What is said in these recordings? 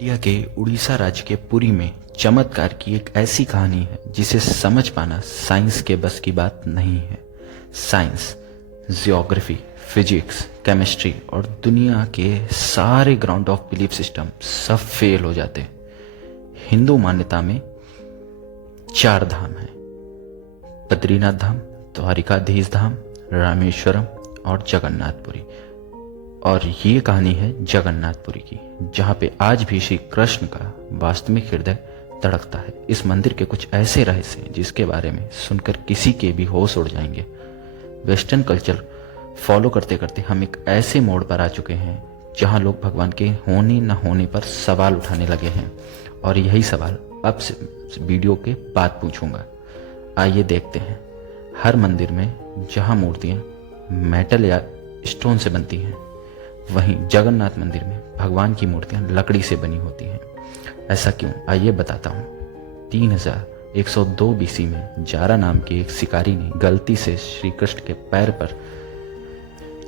India के उड़ीसा राज्य के पुरी में चमत्कार की एक ऐसी कहानी है जिसे समझ पाना साइंस के बस की बात नहीं है। साइंस, जियोग्राफी, फिजिक्स, केमिस्ट्री और दुनिया के सारे ग्राउंड ऑफ बिलीफ सिस्टम सब फेल हो जाते हैं। हिंदू मान्यता में 4 धाम हैं: बद्रीनाथ धाम, द्वारिकाधीश धाम, रामेश्वरम और जगन्नाथपुरी। और ये कहानी है जगन्नाथपुरी की, जहाँ पे आज भी श्री कृष्ण का वास्तविक हृदय धड़कता है। इस मंदिर के कुछ ऐसे रहस्य हैं जिसके बारे में सुनकर किसी के भी होश उड़ जाएंगे। वेस्टर्न कल्चर फॉलो करते करते हम एक ऐसे मोड़ पर आ चुके हैं जहाँ लोग भगवान के होने न होने पर सवाल उठाने लगे हैं, और यही सवाल अब से वीडियो के बाद पूछूंगा। आइए देखते हैं। हर मंदिर में जहाँ मूर्तियाँ मेटल या स्टोन से बनती हैं, वहीं जगन्नाथ मंदिर में भगवान की मूर्तियां लकड़ी से बनी होती हैं। ऐसा क्यों, आइए बताता हूँ। 3102 बीसी में जारा नाम के एक शिकारी ने गलती से श्री कृष्ण के पैर पर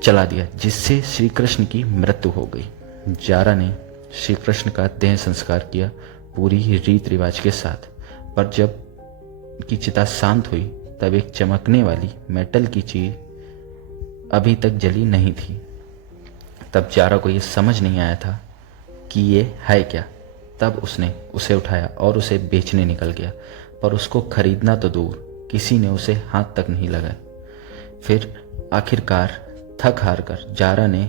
चला दिया, जिससे श्री कृष्ण की मृत्यु हो गई। जारा ने श्री कृष्ण का देह संस्कार किया पूरी रीत रिवाज के साथ, पर जब की चिता शांत हुई तब एक चमकने वाली मेटल की चीज अभी तक जली नहीं थी। तब जारा को ये समझ नहीं आया था कि ये है क्या। तब उसने उसे उठाया और उसे बेचने निकल गया, पर उसको खरीदना तो दूर, किसी ने उसे हाथ तक नहीं लगाया। फिर आखिरकार थक हार कर जारा ने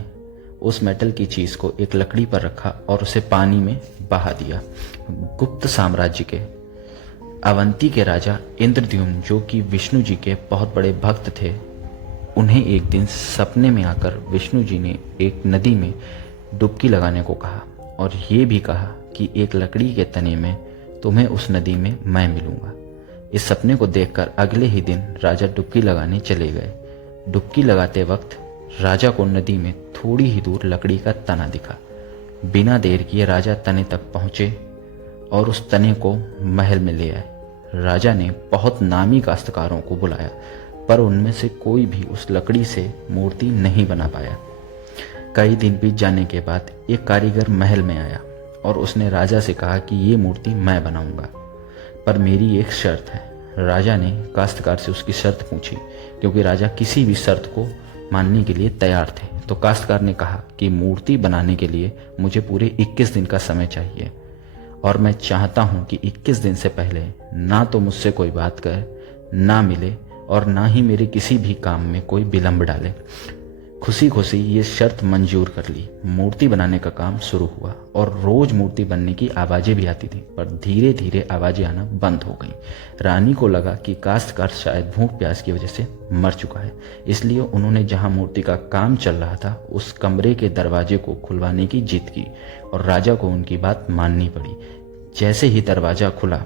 उस मेटल की चीज को एक लकड़ी पर रखा और उसे पानी में बहा दिया। गुप्त साम्राज्य के अवंती के राजा इंद्रद्युम्न, जो कि विष्णु जी के बहुत बड़े भक्त थे, उन्हें एक दिन सपने में आकर विष्णु जी ने एक नदी में डुबकी लगाने को कहा, और ये भी कहा कि एक लकड़ी के तने में तुम्हें उस नदी में मैं मिलूंगा। इस सपने को देखकर अगले ही दिन राजा डुबकी लगाने चले गए। डुबकी लगाते वक्त राजा को नदी में थोड़ी ही दूर लकड़ी का तना दिखा। बिना देर किए राजा तने तक पहुंचे और उस तने को महल में ले आए। राजा ने बहुत नामी काश्तकारों को बुलाया, पर उनमें से कोई भी उस लकड़ी से मूर्ति नहीं बना पाया। कई दिन बीत जाने के बाद एक कारीगर महल में आया और उसने राजा से कहा कि ये मूर्ति मैं बनाऊंगा, पर मेरी एक शर्त है। राजा ने काश्तकार से उसकी शर्त पूछी, क्योंकि राजा किसी भी शर्त को मानने के लिए तैयार थे। तो काश्तकार ने कहा कि मूर्ति बनाने के लिए मुझे पूरे 21 दिन का समय चाहिए, और मैं चाहता हूं कि 21 दिन से पहले ना तो मुझसे कोई बात करे, ना मिले, और ना ही मेरे किसी भी काम में कोई विलंब डाले। खुशी खुशी ये शर्त मंजूर कर ली। मूर्ति बनाने का काम शुरू हुआ और रोज मूर्ति बनने की आवाजें भी आती थी, पर धीरे धीरे आवाजें आना बंद हो गई। रानी को लगा कि काश्तकार शायद भूख प्यास की वजह से मर चुका है, इसलिए उन्होंने जहां मूर्ति का काम चल रहा था उस कमरे के दरवाजे को खुलवाने की जिद की, और राजा को उनकी बात माननी पड़ी। जैसे ही दरवाजा खुला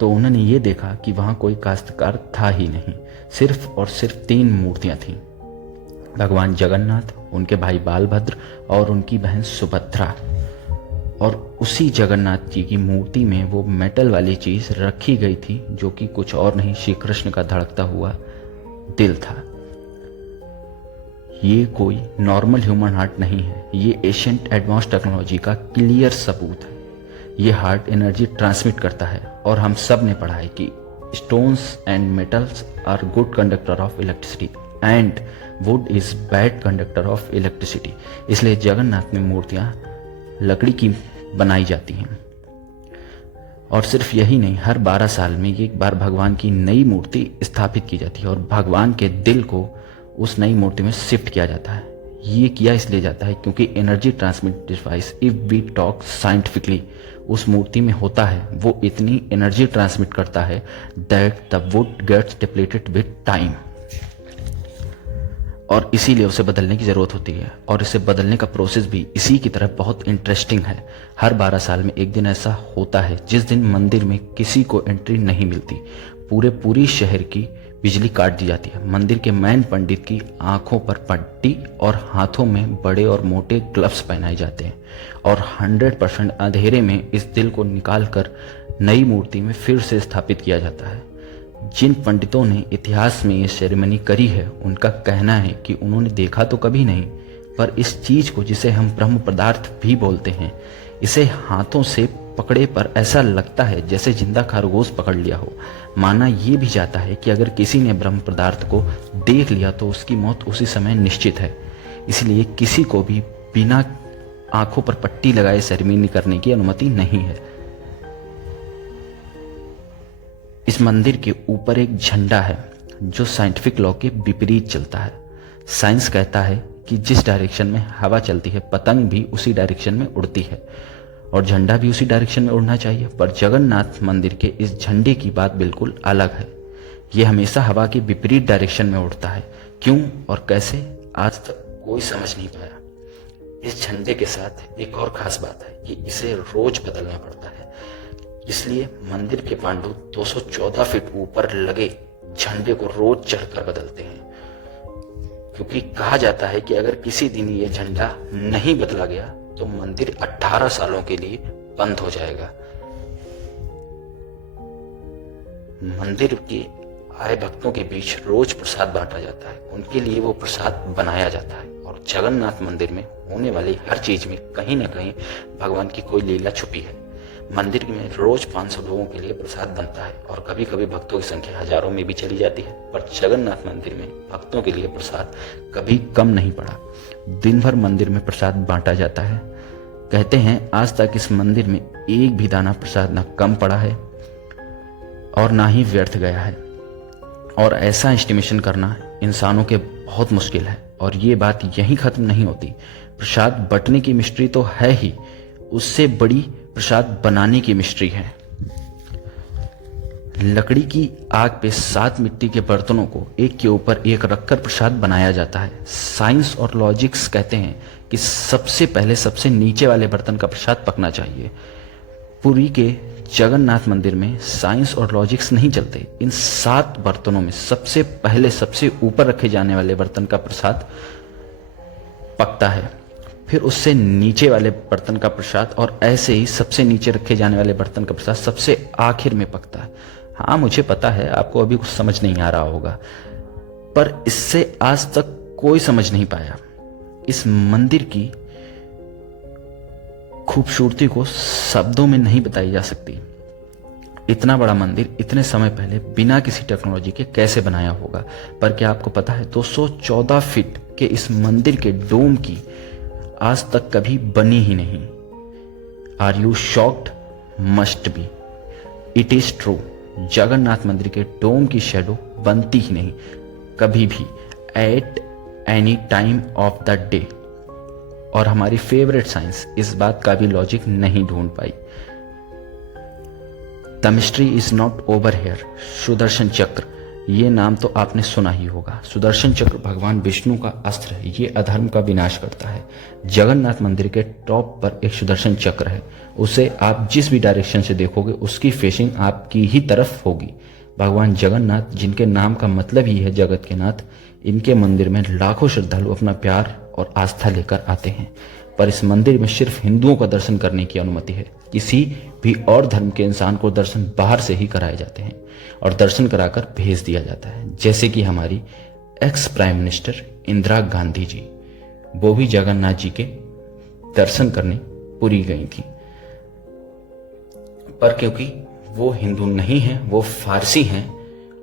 तो उन्होंने ये देखा कि वहां कोई काश्तकार था ही नहीं, सिर्फ और सिर्फ 3 मूर्तियां थीं: भगवान जगन्नाथ, उनके भाई बालभद्र और उनकी बहन सुभद्रा। और उसी जगन्नाथ जी की मूर्ति में वो मेटल वाली चीज रखी गई थी, जो कि कुछ और नहीं, श्री कृष्ण का धड़कता हुआ दिल था। ये कोई नॉर्मल ह्यूमन हार्ट नहीं है, ये एशियंट एडवांस टेक्नोलॉजी का क्लियर सबूत है। ये हार्ट एनर्जी ट्रांसमिट करता है, और हम सब ने पढ़ा है कि stones and metals are good conductor of electricity and wood is bad conductor of electricity. इसलिए जगन्नाथ में मूर्तियां लकड़ी की बनाई जाती हैं। और सिर्फ यही नहीं, हर 12 साल में एक बार भगवान की नई मूर्ति स्थापित की जाती है, और भगवान के दिल को उस नई मूर्ति में शिफ्ट किया जाता है। ये किया इसलिए जाता है क्योंकि energy transmit device, if we talk scientifically, उस मूर्ति में होता है। वो इतनी एनर्जी ट्रांसमिट करता है that the wood gets depleted with time, और इसीलिए उसे बदलने की जरूरत होती है। और इसे बदलने का प्रोसेस भी इसी की तरह बहुत इंटरेस्टिंग है। हर 12 साल में एक दिन ऐसा होता है जिस दिन मंदिर में किसी को एंट्री नहीं मिलती। पूरी शहर की बिजली काट दी जाती है। मंदिर के मैन पंडित की आंखों पर पट्टी और हाथों में बड़े और मोटे ग्लव्स पहनाए जाते हैं, और 100% अंधेरे में इस दिल को निकालकर नई मूर्ति में फिर से स्थापित किया जाता है। जिन पंडितों ने इतिहास में ये सेरेमनी करी है, उनका कहना है कि उन्होंने देखा तो कभी नहीं, पर इस चीज को, जिसे हम ब्रह्म पदार्थ भी बोलते हैं, इसे हाथों से पकड़े पर ऐसा लगता है जैसे जिंदा खरगोश पकड़ लिया हो। माना यह भी जाता है कि अगर किसी ने ब्रह्म पदार्थ को देख लिया तो उसकी मौत उसी समय निश्चित है। इसलिए किसी को भी बिना आंखों पर पट्टी लगाए सेरेमनी करने की अनुमति नहीं है। इस मंदिर के ऊपर एक झंडा है जो साइंटिफिक लॉ के विपरीत चलता है। साइंस कहता है कि जिस डायरेक्शन में हवा चलती है पतंग भी उसी डायरेक्शन में उड़ती है और झंडा भी उसी डायरेक्शन में उड़ना चाहिए। पर जगन्नाथ मंदिर के इस झंडे की बात बिल्कुल अलग है। यह हमेशा हवा के विपरीत डायरेक्शन में उड़ता है। क्यों और कैसे आज तक कोई समझ नहीं पाया। इस झंडे के साथ एक और खास बात है कि इसे रोज बदलना पड़ता है। इसलिए मंदिर के पांडु 214 फीट ऊपर लगे झंडे को रोज चढ़कर बदलते हैं, क्योंकि कहा जाता है कि अगर किसी दिन ये झंडा नहीं बदला गया तो मंदिर 18 सालों के लिए बंद हो जाएगा। मंदिर के आए भक्तों के बीच रोज प्रसाद बांटा जाता है। उनके लिए वो प्रसाद बनाया जाता है और जगन्नाथ मंदिर में होने वाली हर चीज में कहीं ना कहीं भगवान की कोई लीला छुपी है। मंदिर में रोज 500 लोगों के लिए प्रसाद बनता है और कभी कभी भक्तों की संख्या हजारों में भी चली जाती है। पर जगन्नाथ मंदिर में भक्तों के लिए प्रसाद कभी कम नहीं पड़ा। दिन भर मंदिर में प्रसाद बांटा जाता है। कहते हैं आज तक इस मंदिर में एक भी दाना प्रसाद न कम पड़ा है और ना ही व्यर्थ गया है। और ऐसा एस्टिमेशन करना इंसानों के बहुत मुश्किल है। और ये बात यहीं खत्म नहीं होती। प्रसाद बंटने की मिस्ट्री तो है ही, उससे बड़ी प्रसाद बनाने की मिस्ट्री है। लकड़ी की आग पे 7 मिट्टी के बर्तनों को एक के ऊपर एक रखकर प्रसाद बनाया जाता है। साइंस और लॉजिक्स कहते हैं कि सबसे पहले सबसे नीचे वाले बर्तन का प्रसाद पकना चाहिए। पुरी के जगन्नाथ मंदिर में साइंस और लॉजिक्स नहीं चलते। इन 7 बर्तनों में सबसे पहले सबसे ऊपर रखे जाने वाले बर्तन का प्रसाद पकता है, फिर उससे नीचे वाले बर्तन का प्रसाद और ऐसे ही सबसे नीचे रखे जाने वाले बर्तन का प्रसाद सबसे आखिर में पकता है। हाँ, मुझे पता है आपको अभी कुछ समझ नहीं आ रहा होगा, पर इससे आज तक कोई समझ नहीं पाया। इस मंदिर की खूबसूरती को शब्दों में नहीं बताई जा सकती। इतना बड़ा मंदिर इतने समय पहले बिना किसी टेक्नोलॉजी के कैसे बनाया होगा। पर क्या आपको पता है 214 फीट के इस मंदिर के डोम की आज तक कभी बनी ही नहीं। Are you shocked? Must be. It is true. Jagannath मंदिर के डोम की शेडो बनती ही नहीं कभी भी, at any time of the day. और हमारी फेवरेट साइंस इस बात का भी लॉजिक नहीं ढूंढ पाई। The mystery is not over here. Sudarshan Chakra, ये नाम तो आपने सुना ही होगा। सुदर्शन चक्र भगवान विष्णु का अस्त्र है। ये अधर्म का विनाश करता है। जगन्नाथ मंदिर के टॉप पर एक सुदर्शन चक्र है। उसे आप जिस भी डायरेक्शन से देखोगे उसकी फेसिंग आपकी ही तरफ होगी। भगवान जगन्नाथ, जिनके नाम का मतलब ही है जगत के नाथ, इनके मंदिर में लाखों श्रद्धालु अपना प्यार और आस्था लेकर आते हैं। पर इस मंदिर में सिर्फ हिंदुओं का दर्शन करने की अनुमति है। किसी भी और धर्म के इंसान को दर्शन बाहर से ही कराए जाते हैं और दर्शन कराकर भेज दिया जाता है। जैसे कि हमारी ex prime minister Indira Gandhi ji, वो भी जगन्नाथ जी के दर्शन करने पुरी गई थी। पर क्योंकि वो हिंदू नहीं है, वो फारसी हैं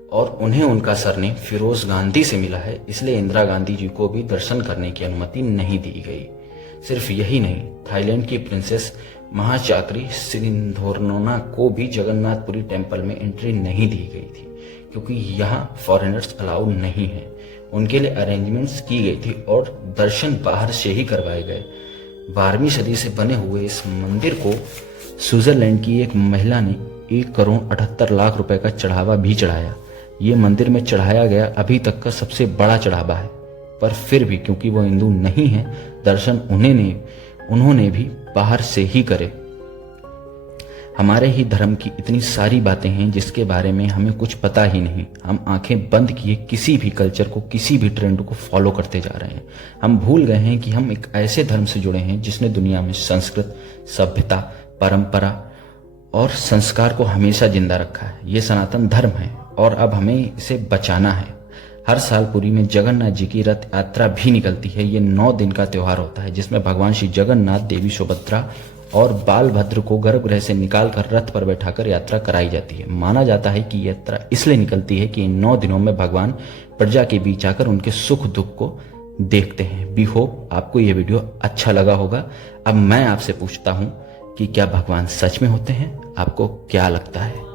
और उन्हें उनका सरनेम फिरोज गांधी से मिला है, इसलिए इंदिरा गांधी जी को भी दर्शन करने की अनुमति नहीं दी गई। सिर्फ यही नहीं, थाईलैंड की प्रिंसेस महाचाकरी सिरिंधोरनोना को भी जगन्नाथपुरी टेम्पल में एंट्री नहीं दी गई थी, क्योंकि यहाँ फॉरेनर्स अलाउड नहीं है। उनके लिए अरेंजमेंट्स की गई थी और दर्शन बाहर से ही करवाए गए। 12वीं सदी से बने हुए इस मंदिर को स्विट्जरलैंड की एक महिला ने 1,78,00,000 रुपए का चढ़ावा भी चढ़ाया। ये मंदिर में चढ़ाया गया अभी तक का सबसे बड़ा चढ़ावा है। पर फिर भी क्योंकि वो हिंदू नहीं है, दर्शन उन्होंने भी बाहर से ही करे। हमारे ही धर्म की इतनी सारी बातें हैं जिसके बारे में हमें कुछ पता ही नहीं। हम आंखें बंद किए किसी भी कल्चर को, किसी भी ट्रेंड को फॉलो करते जा रहे हैं। हम भूल गए हैं कि हम एक ऐसे धर्म से जुड़े हैं जिसने दुनिया में संस्कृत, सभ्यता, परंपरा और संस्कार को हमेशा जिंदा रखा है। ये सनातन धर्म है और अब हमें इसे बचाना है। हर साल पुरी में जगन्नाथ जी की रथ यात्रा भी निकलती है। ये 9 दिन का त्योहार होता है जिसमें भगवान श्री जगन्नाथ, देवी सुभद्रा और बालभद्र को गर्भगृह से निकालकर रथ पर बैठाकर यात्रा कराई जाती है। माना जाता है कि यात्रा इसलिए निकलती है कि इन 9 दिनों में भगवान प्रजा के बीच आकर उनके सुख दुख को देखते हैं। वी होप आपको ये वीडियो अच्छा लगा होगा। अब मैं आपसे पूछता हूँ कि क्या भगवान सच में होते हैं? आपको क्या लगता है?